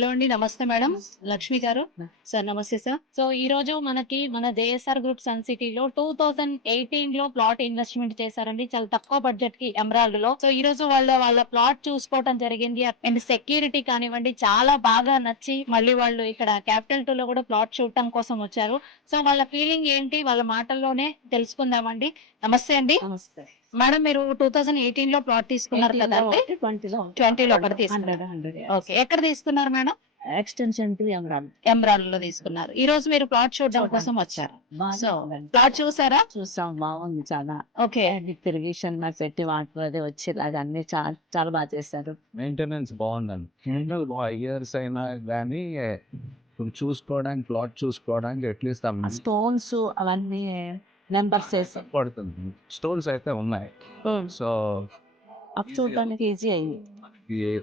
Hello అండి. నమస్తే madam. Lakshmi గారు. సార్ నమస్తే సార్. సో ఈ రోజు మనకి మన జేఎస్ఆర్ గ్రూప్ సన్ సిటీలో 2018లో ప్లాట్ ఇన్వెస్ట్‌మెంట్ చేశారండి. చాలా తక్కువ బడ్జెట్‌కి ఎమరాల్డ్‌లో. సో ఈ రోజు వాళ్ళ ప్లాట్ చూసుకోవటం జరిగింది. అండ్ సెక్యూరిటీ కానివ్వండి చాలా బాగా నచ్చి మళ్ళీ వాళ్ళు ఇక్కడ క్యాపిటల్ 2లో కూడా ప్లాట్ చూడటం కోసం వచ్చారు. సో వాళ్ళ ఫీలింగ్ ఏంటి వాళ్ళ మాటల్లోనే తెలుసుకుందామండి. నమస్తే అండి. నమస్తే. మేడం మీరు 2018లో ప్లాట్ తీసుకున్నారు 18లో కదండీ! ఒకటి, 20లో 20లో ఒకటి తీసుకున్నారు. 100 ఓకే. ఎక్కడ తీసుకున్నారు మేడం? Extension to Emerald. ఎమరాల్డ్‌లో తీసుకున్నారు. ఈ రోజు మీరు ప్లాట్ చూడడం కోసం వచ్చారు. సో బాగుందండి. ప్లాట్ చూసారా? చూసాం, బాగుంది చాలా. ఓకే. డ్రిప్ ఇరిగేషన్ మరి పెట్టి వాటర్ అది వచ్చి అది అన్ని చాలా బాగా చేశారు. మెయింటెనెన్స్ బాగుందండి. 5 ఇయర్స్ అయినా కానీ ఇప్పుడు చూసుకోవడానికి ప్లాట్ చూసుకోవడానికి అట్లీస్ట్ ఆ స్టోన్స్ అవన్నీ నెంబర్స్ వేసి పడుతుంది. స్టోన్స్ అయితే ఉన్నాయి. సో అప్ చూడడానికి ఈజీ అయింది.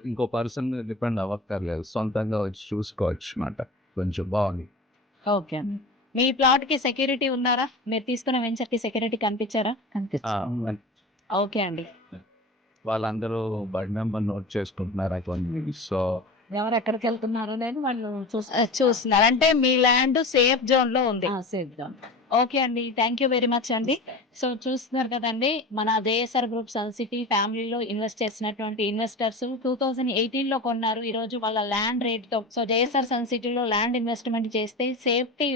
ఇంకో పర్సన్ మీద డిపెండ్ అవ్వక్కర్లేదు, సొంతంగా వచ్చి చూసుకోవచ్చు అన్నమాట. కొంచెం బాగుంది. ఓకే. మీ ప్లాట్‌కి సెక్యూరిటీ ఉన్నారా? మీరు తీసుకున్న వెంచర్‌కి సెక్యూరిటీ కనిపించారా? కనిపిస్తుంది. ఓకే అండి. వాళ్ళందరూ బర్డ్ నెంబర్ నోట్ చేసుకుంటున్నారు అకౌంట్. సో ఎవరు ఎక్కడికి వెళ్తున్నారో లేదు వాళ్ళు చూస్తున్నారు. అంటే మీ ల్యాండ్ సేఫ్ జోన్‌లో ఉంది. చేద్దాం. ఓకే అండి. థ్యాంక్ యూ వెరీ మచ్ అండి. సో చూస్తున్నారు కదండీ! మన జేఎస్ఆర్ గ్రూప్ సన్ సిటీ ఫ్యామిలీలో ఇన్వెస్ట్ చేసినటువంటి ఇన్వెస్టర్స్ 2018లో కొన్నారు. ఈరోజు వాళ్ళ ల్యాండ్ రేట్‌తో సో జేఎస్ఆర్ సన్ సిటీలో ల్యాండ్ ఇన్వెస్ట్‌మెంట్ చేస్తే సేఫ్టీ,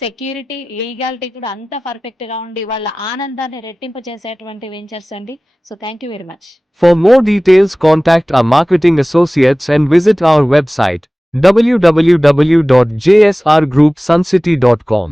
సెక్యూరిటీ, లీగాలిటీ కూడా అంతా పర్ఫెక్ట్‌గా ఉండి వాళ్ళ ఆనందాన్ని రెట్టింపు చేసేటువంటి వెంచర్స్ అండి. So thank you very much. For more details, contact our marketing associates and visit our website www.jsrgroupsuncity.com.